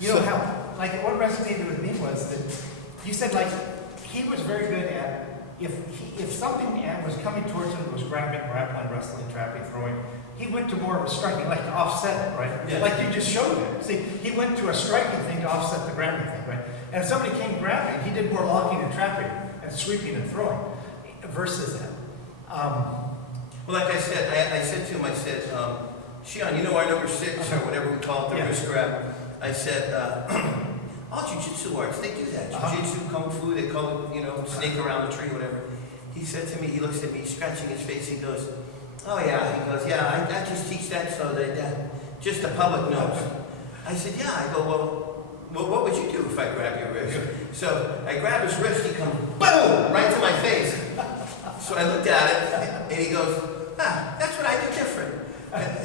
You know how, like, what resonated with me was that you said, like, he was very good at, if something was coming towards him that was grabbing, grappling, wrestling, trapping, throwing, he went to more of a striking, like to offset it, right? Yeah. Like you just showed it. See, he went to a striking thing to offset the grabbing thing, right? And if somebody came grabbing, he did more locking and trapping and sweeping and throwing versus that. Well, like I said, I said to him, I said, Shihan, you know our number 6 or whatever we call it, the wrist grab. I said, all jiu-jitsu arts, they do that. Jiu-jitsu, kung fu, they call it, you know, snake around the tree, whatever. He said to me, he looks at me, scratching his face, he goes, oh yeah, he goes, yeah, I just teach that so that just the public knows. I said, yeah, I go, well, what would you do if I grab your wrist? So I grab his wrist, he comes, boom, right to my face. So I looked at it, and he goes, that's what I do different.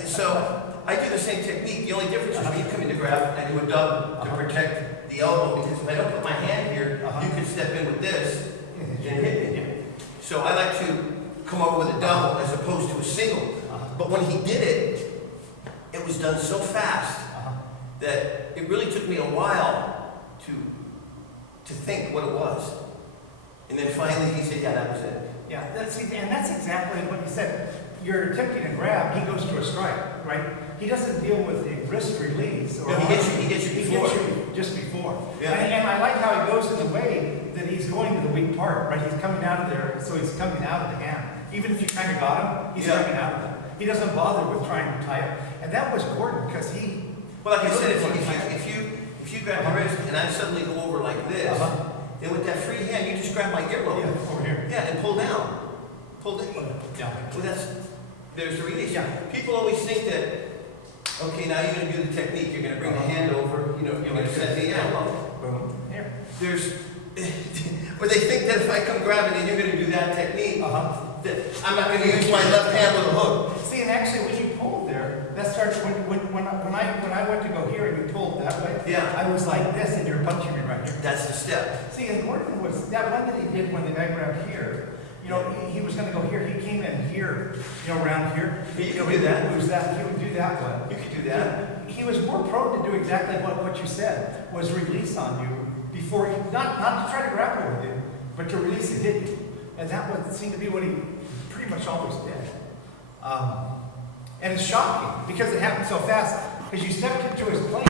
So I do the same technique. The only difference is when you come in to grab, I do a dub to protect the elbow, because if I don't put my hand here, you can step in with this and hit me. So I like to come over with a double as opposed to a single. But when he did it, it was done so fast that it really took me a while to think what it was. And then finally he said, yeah, that was it. Yeah, that's exactly what you said. You're attempting to grab, he goes to a strike, right? He doesn't deal with the wrist release. Or No, he gets you before. He gets you just before. Yeah. And I like how he goes in the way that he's going to the weak part, right? He's coming out of there, so he's coming out of the hand. Even if you kind of got him, he's coming out of it. He doesn't bother with trying to tie it. And that was Gordon, because he... Well, like I said, if you grab the wrist and I suddenly go over like this, then with that free hand, you just grab my earlobe. Yeah, over here. Yeah, and pull down. Pull down. Yeah. Well, there's the release. Yeah. People always think that, okay, now you're going to do the technique, you're going to bring the hand over, you know, you're going to set the hand. Well, Boom. Here. there's, where they think that if I come grabbing and you're going to do that technique, that I'm not going to use my left hand with a hook. See, and actually, when you pulled there, that starts when I went to go here and you pulled that way. Yeah. I was like this, and you're punching me right here. That's the step. See, and Gordon was that one that he did when the guy grabbed here. You know, he was going to go here. He came in here, you know, around here. You could do that. He would do that one. You could do that. He was more prone to do exactly what you said, was release on you before, not to try to grapple with you, but to release and hit you. And that would seem to be what he pretty much always did. And it's shocking because it happened so fast, because you stepped into his plane